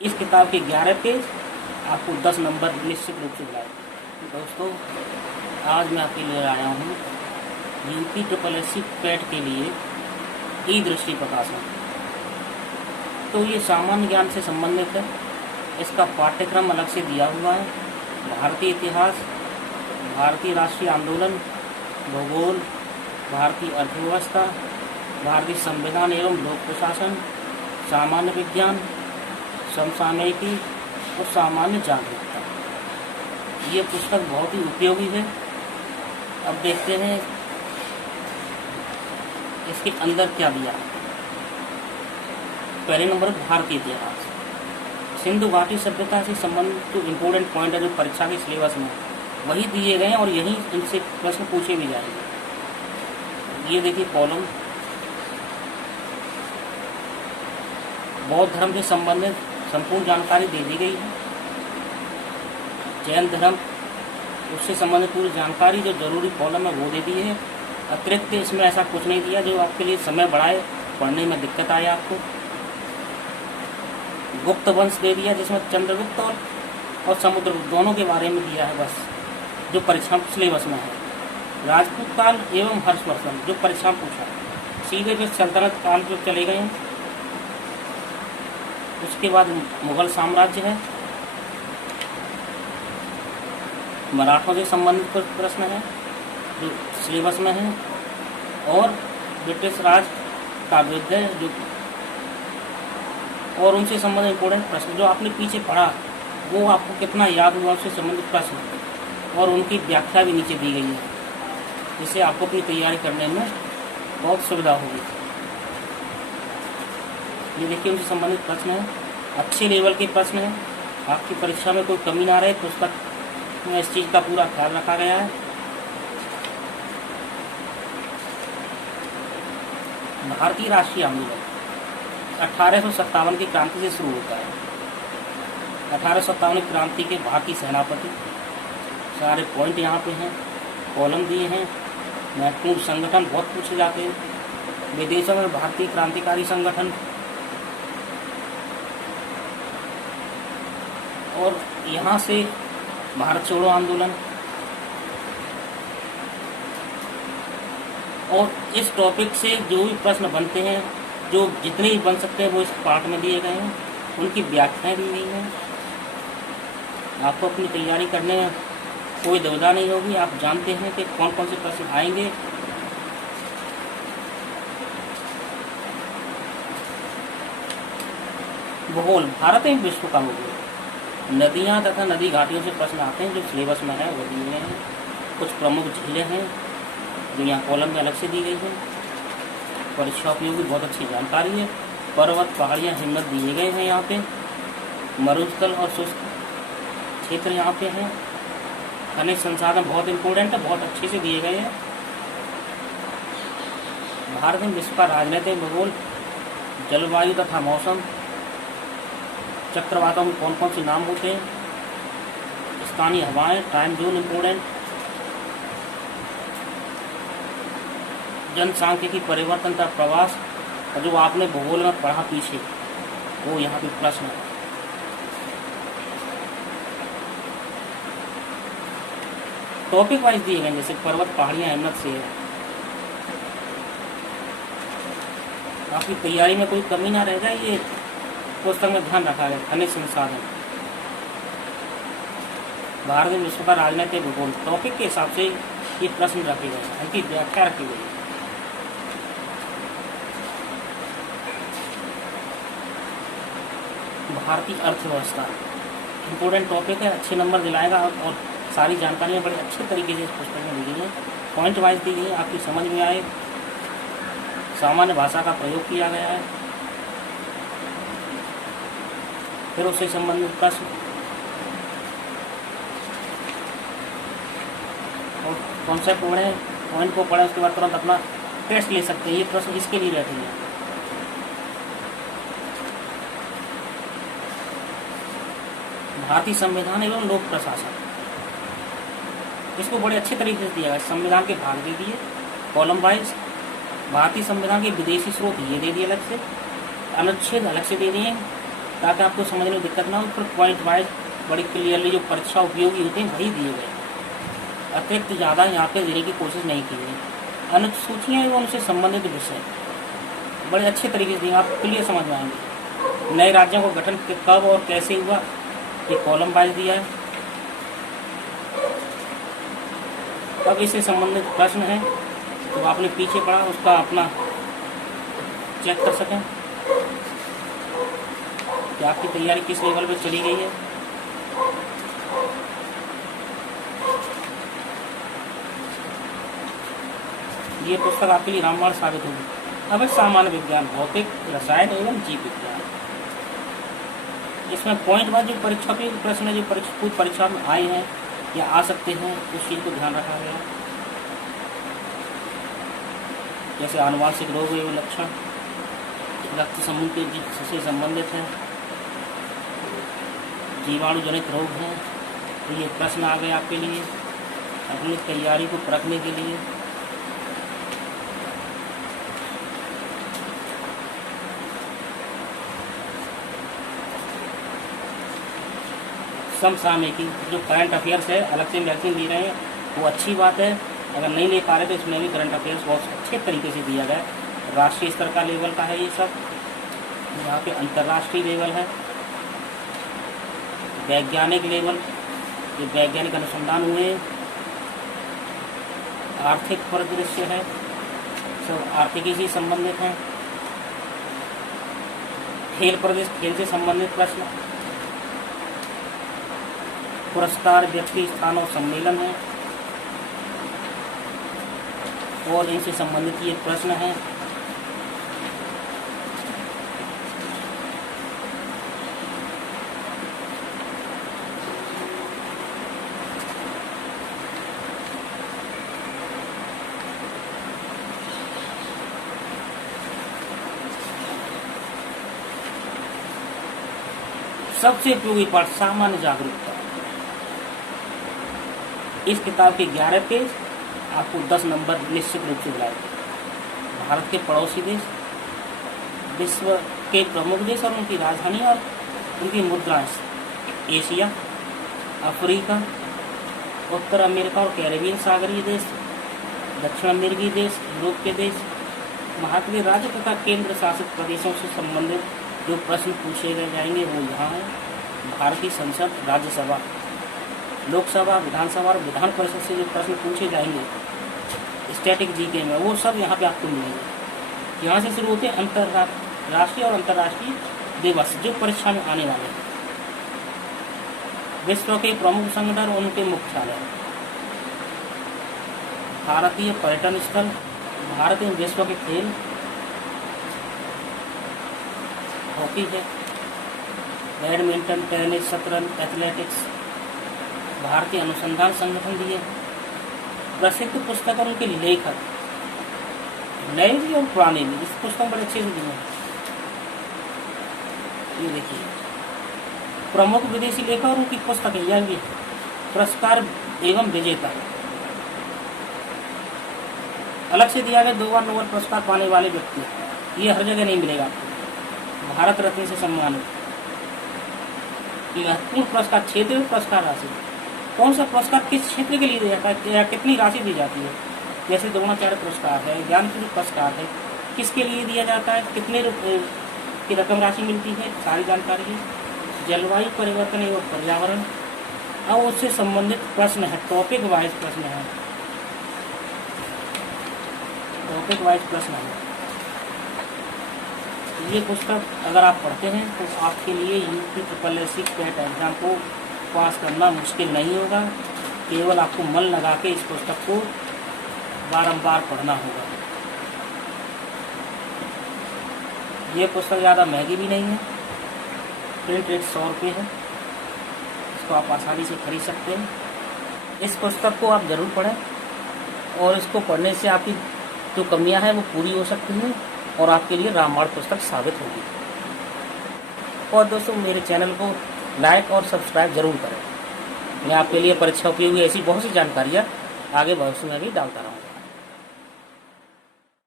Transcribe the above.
इस किताब के 11 पेज आपको 10 नंबर निश्चित रूप से दिलाए। दोस्तों, आज मैं आपके लिए आया हूँ यूपी SSC पैट के लिए ई दृष्टि प्रकाशन। तो ये सामान्य ज्ञान से संबंधित है। इसका पाठ्यक्रम अलग से दिया हुआ है। भारतीय इतिहास, भारतीय राष्ट्रीय आंदोलन, भूगोल, भारतीय अर्थव्यवस्था, भारतीय संविधान एवं लोक प्रशासन, सामान्य विज्ञान, समसामयिकी और सामान्य जागरूकता। ये पुस्तक बहुत ही उपयोगी है। अब देखते हैं इसके अंदर क्या दिया। पहले नंबर भारतीय इतिहास। सिंधु घाटी सभ्यता से संबंधित जो इम्पोर्टेंट पॉइंट है जो परीक्षा के सिलेबस में वही दिए गए हैं और यही इनसे प्रश्न पूछे भी जाएंगे। ये देखिए कॉलम बौद्ध धर्म से संबंधित संपूर्ण जानकारी दे दी गई है। जैन धर्म उससे संबंधित पूरी जानकारी जो जरूरी कॉलम है वो दे दी है। अतिरिक्त इसमें ऐसा कुछ नहीं दिया जो आपके लिए समय बढ़ाए, पढ़ने में दिक्कत आए आपको। गुप्त वंश दे दिया जिसमें चंद्रगुप्त और समुद्रगुप्त दोनों के बारे में दिया है बस, जो परीक्षा सिलेबस में है। राजपूत काल एवं हर्षवर्धन जो परीक्षा पूछा, सीधे फिर सल्तनत काल पे चले गए। उसके बाद मुगल साम्राज्य है, मराठों से संबंधित कुछ प्रश्न है जो सिलेबस में है, और ब्रिटिश राज का युद्ध है जो, और उनसे संबंधित इम्पोर्टेंट प्रश्न जो आपने पीछे पढ़ा वो आपको कितना याद हुआ, उससे संबंधित प्रश्न और उनकी व्याख्या भी नीचे दी गई है, जिससे आपको अपनी तैयारी करने में बहुत सुविधा होगी। ये देखिए उनसे संबंधित प्रश्न है, अच्छे लेवल के प्रश्न है। आपकी परीक्षा में कोई कमी ना रहे पुस्तक में इस चीज़ का पूरा ख्याल रखा गया है। भारतीय राष्ट्रीय आंदोलन 1857 की क्रांति से शुरू होता है। 1857 क्रांति के भारतीय सेनापति, सारे पॉइंट यहाँ पे हैं, कॉलम दिए हैं। महत्वपूर्ण संगठन बहुत पूछे जाते हैं। विदेशों में भारतीय क्रांतिकारी संगठन, और यहाँ से भारत छोड़ो आंदोलन। और इस टॉपिक से जो भी प्रश्न बनते हैं, जो जितने भी बन सकते हैं वो इस पार्ट में दिए गए हैं, उनकी व्याख्याएं दी गई हैं। आपको अपनी तैयारी करने में कोई दुविधा नहीं होगी। आप जानते हैं कि कौन कौन से प्रश्न आएंगे। भूगोल, भारत में विश्व का भूगोल, नदियाँ तथा नदी घाटियों से प्रश्न आते हैं जो सिलेबस में है वो दिए हैं। कुछ प्रमुख झीलें हैं जो यहाँ कॉलम में अलग से दी गई है। परीक्षा उपयोगी बहुत अच्छी जानकारी है। पर्वत, पहाड़ियाँ, हिम्मत दिए गए हैं यहाँ पे। मरुस्थल और शुष्क क्षेत्र यहाँ पे हैं। खनिज संसाधन बहुत इम्पोर्टेंट है, बहुत अच्छे से दिए गए हैं। भारत में विश्व का राजनीतिक भूगोल, जलवायु तथा मौसम, चक्रवातों में कौन कौन से नाम होते हैं, स्थानीय हवाएं, टाइम जोन इम्पोर्टेंट, जनसांख्यिकी परिवर्तन तथा प्रवास, और जो आपने भूगोल में पढ़ा पीछे वो यहाँ पे प्रश्न है। टॉपिक वाइज दिए गए जैसे पर्वत, पहाड़ियाँ, हिम्मत से है। आपकी तैयारी में कोई कमी ना रह जाए, ये पुस्तक में ध्यान रखा गया। खनिज संसाधन, भारत में विश्व का राजनीतिक भूगोल, टॉपिक के हिसाब से ये प्रश्न रखे गए, उनकी व्याख्या रखी गई। भारतीय अर्थव्यवस्था इम्पोर्टेंट टॉपिक है, अच्छे नंबर दिलाएगा और सारी जानकारियाँ बड़े अच्छे तरीके से इस पुस्तक में दी गई हैं, पॉइंट वाइज दी गई है, आपकी समझ में आए। सामान्य भाषा का प्रयोग किया गया है। फिर उससे संबंधित प्रश्न और कॉन्सेप्ट पढ़ें, पॉइंट को पढ़ें, उसके बाद तुरंत अपना टेस्ट ले सकते हैं। ये प्रश्न इसके लिए रहते हैं। भारतीय संविधान एवं लोक प्रशासन, इसको बड़े अच्छे तरीके से दिया है। संविधान के भाग दे दिए कॉलम वाइज। भारतीय संविधान के विदेशी स्रोत ये दे दिए अलग से, अनुच्छेद अलग से दे दिए, ताकि आपको समझने में दिक्कत ना हो। फिर पॉइंट वाइज बड़ी क्लियरली जो परीक्षा उपयोगी होते हैं वही दिए गए, अतिरिक्त ज़्यादा यहाँ पे देने की कोशिश नहीं की गई। अनुसूचियाँ एवं उनसे संबंधित विषय बड़े अच्छे तरीके से आप क्लियर समझ में आएंगे। नए राज्यों का गठन कब और कैसे हुआ, ये कॉलम वाइज दिया है। अब इससे संबंधित प्रश्न है तो आपने पीछे पढ़ा उसका अपना चेक कर सकें कि आपकी तैयारी किस लेवल पे चली गई है। ये पुस्तक आपके लिए रामबाण साबित होगी। अब सामान्य विज्ञान, भौतिक, रसायन एवं जीव विज्ञान, इसमें पॉइंट वाइज जो परीक्षा के प्रश्न है, जो परीक्षा में आए हैं या आ सकते हैं, उस चीज़ को ध्यान रखा गया। जैसे आनुवांशिक रोग एवं लक्षण, रक्त समूह के से संबंधित है, जीवाणु जनित रोग हैं, तो ये प्रश्न आ गए आपके लिए अपनी तैयारी को परखने के लिए। समसामयिकी जो करंट अफेयर्स है, अलग से मैगजीन दे रहे हैं, वो अच्छी बात है। अगर नहीं ले पा रहे तो इसमें भी करंट अफेयर्स बहुत अच्छे तरीके से दिया गया है। राष्ट्रीय स्तर का लेवल का है ये सब, यहाँ पे अंतर्राष्ट्रीय लेवल है, वैज्ञानिक लेवल, ये वैज्ञानिक अनुसंधान हुए, आर्थिक परिदृश्य है, सब आर्थिकी से संबंधित है, खेल प्रदेश, खेल से संबंधित प्रश्न, पुरस्कार, व्यक्ति, स्थान और सम्मेलन है, और इनसे संबंधित ये प्रश्न है। सबसे उपयोगी पाठ सामान्य जागरूकता। इस किताब के 11 पेज आपको 10 नंबर निश्चित रूप से दिलाएंगे। भारत के पड़ोसी देश, विश्व के प्रमुख देश और उनकी राजधानी और उनकी मुद्राएं, एशिया, अफ्रीका, उत्तर अमेरिका और कैरेबियन सागरीय देश, दक्षिण अमेरिकी देश, यूरोप के देश, भारत के राज्य तथा केंद्र शासित प्रदेशों से संबंधित जो प्रश्न पूछे गए जाएंगे वो यहाँ है। भारतीय संसद, राज्यसभा, लोकसभा, विधानसभा और विधान परिषद से जो प्रश्न पूछे जाएंगे स्टैटिक जीके में, वो सब यहाँ पे आपको मिलेंगे। यहाँ से शुरू होते हैं अंतर्राष्ट्रीय और अंतर्राष्ट्रीय दिवस जो परीक्षा में आने वाले हैं, विश्व के प्रमुख संगठन और उनके मुख्यालय, भारतीय पर्यटन स्थल, भारत में विश्व के खेल, हॉकी है, बैडमिंटन, टेनिस, शतरंज, एथलेटिक्स, भारतीय अनुसंधान संगठन दिए, प्रसिद्ध पुस्तक और उनके लेखक, नए भी और पुराने भी, इस पुस्तक बड़े अच्छे से दिए। ये देखिए प्रमुख विदेशी लेखक और उनकी पुस्तक है, यह भी पुरस्कार एवं विजेता अलग से दिया गया। 2 बार नोबेल पुरस्कार पाने वाले व्यक्ति, ये हर जगह नहीं मिलेगा आपको। भारत रत्न से सम्मानित, महत्वपूर्ण पुरस्कार, क्षेत्रीय पुरस्कार राशि, कौन सा पुरस्कार किस क्षेत्र के लिए दिया जाता है या कितनी राशि दी जाती है, जैसे द्रोणाचार्य पुरस्कार है, ज्ञानपीठ पुरस्कार है, किसके लिए दिया जाता है, कितने की रकम राशि मिलती है, सारी जानकारी है। जलवायु परिवर्तन एवं पर्यावरण, अब उससे संबंधित प्रश्न है, टॉपिक वाइज प्रश्न है, टॉपिक वाइज प्रश्न है। ये पुस्तक अगर आप पढ़ते हैं तो आपके लिए यूपी SSSC कैट एग्जाम को पास करना मुश्किल नहीं होगा। केवल आपको मन लगा के इस पुस्तक को बारंबार पढ़ना होगा। ये पुस्तक ज़्यादा महंगी भी नहीं है, प्रिंट रेट 100 रुपये है, इसको आप आसानी से खरीद सकते हैं। इस पुस्तक को आप ज़रूर पढ़ें और इसको पढ़ने से आपकी जो कमियां हैं वो पूरी हो सकती हैं और आपके लिए रामबाण पुस्तक साबित होगी। और दोस्तों मेरे चैनल को लाइक और सब्सक्राइब जरूर करें। मैं आपके लिए परीक्षा उपयोगी ऐसी बहुत सी जानकारियाँ आगे भविष्य में भी डालता रहूँगा।